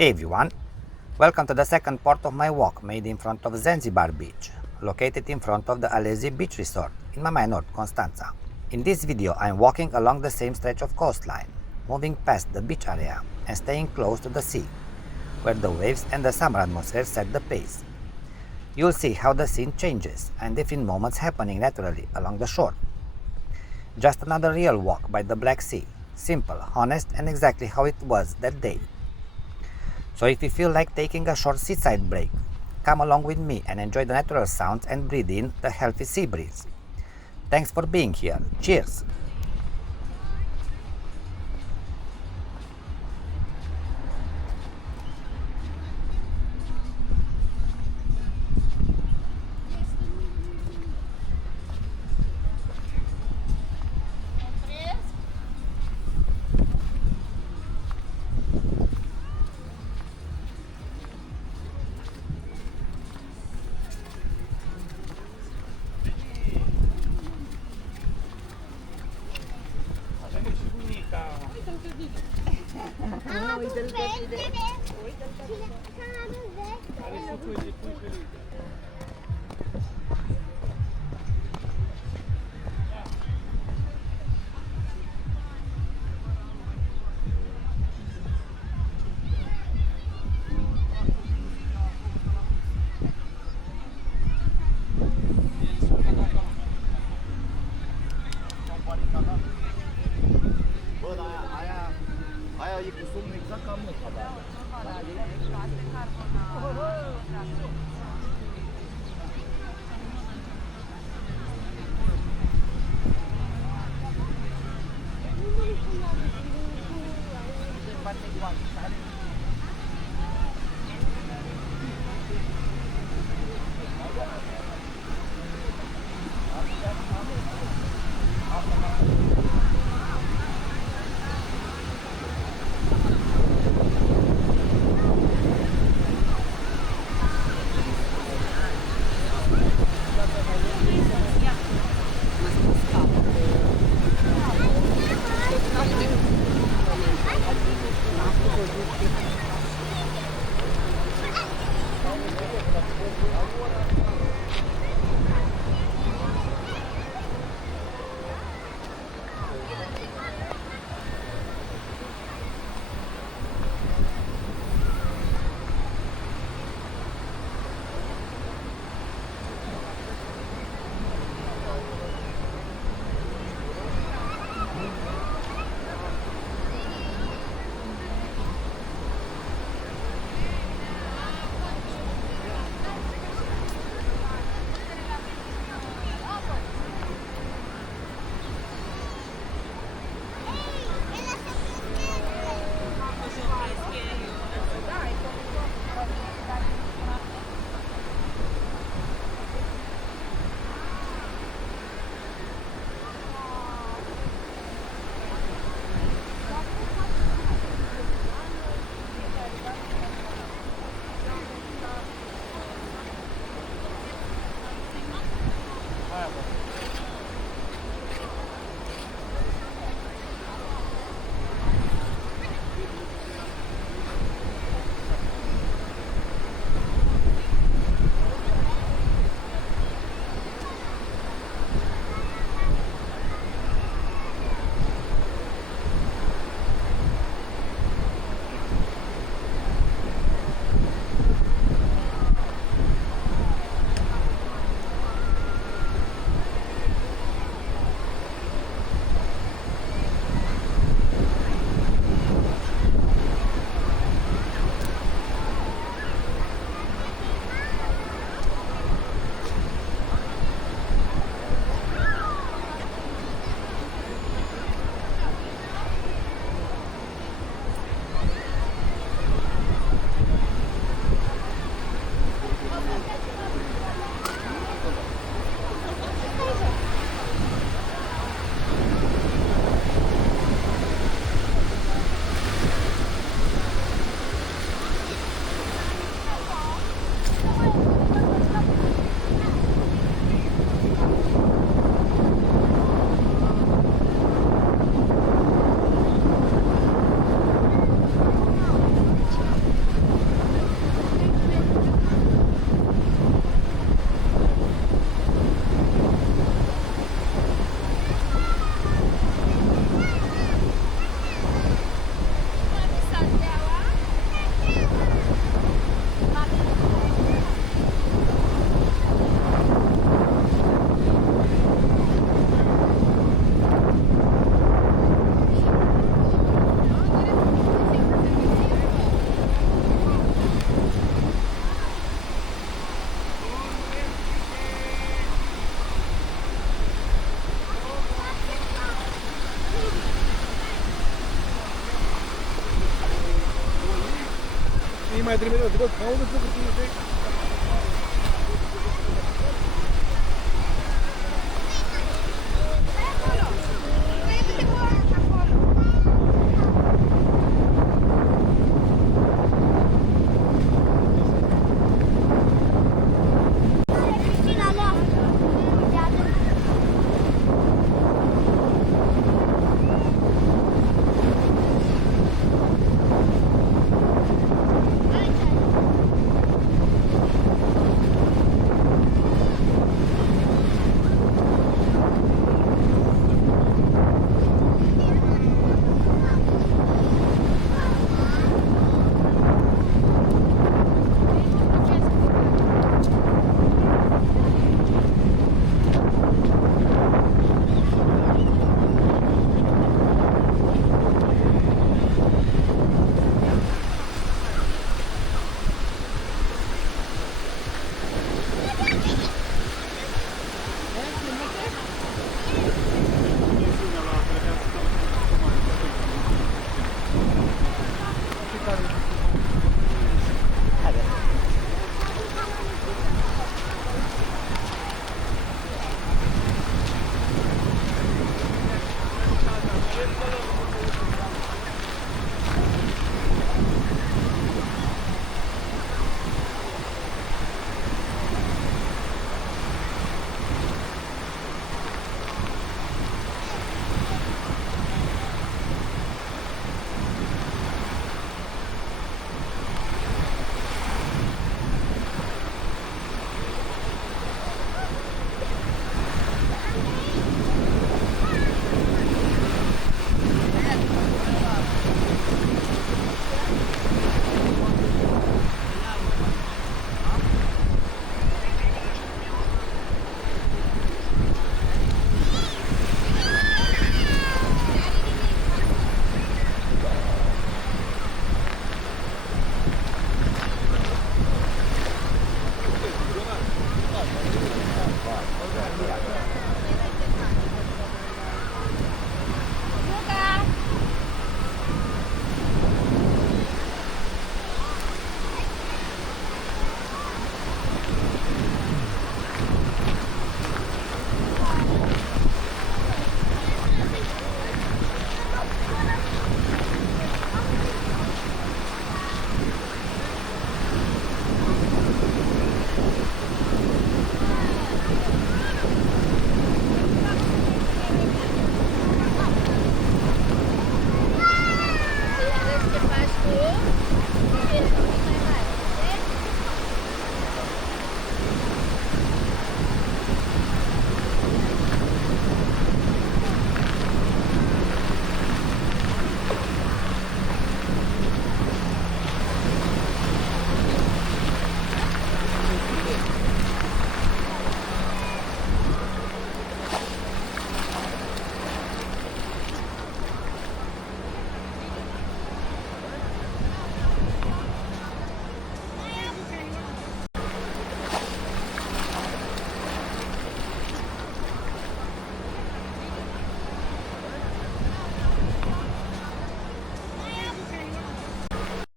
Hey everyone, welcome to the second part of my walk made in front of Zanzibar Beach, located in front of the Alesi Beach Resort in Mamaia North, Constanța. In this video I am walking along the same stretch of coastline, moving past the beach area and staying close to the sea, where the waves and the summer atmosphere set the pace. You'll see how the scene changes and different moments happening naturally along the shore. Just another real walk by the Black Sea, simple, honest and exactly how it was that day. So if you feel like taking a short seaside break, come along with me and enjoy the natural sounds and breathe in the healthy sea breeze. Thanks for being here. Cheers! Aia e cu somnul exact ca muca, da. Ei mai trimite, bă, ca unde făcut tine?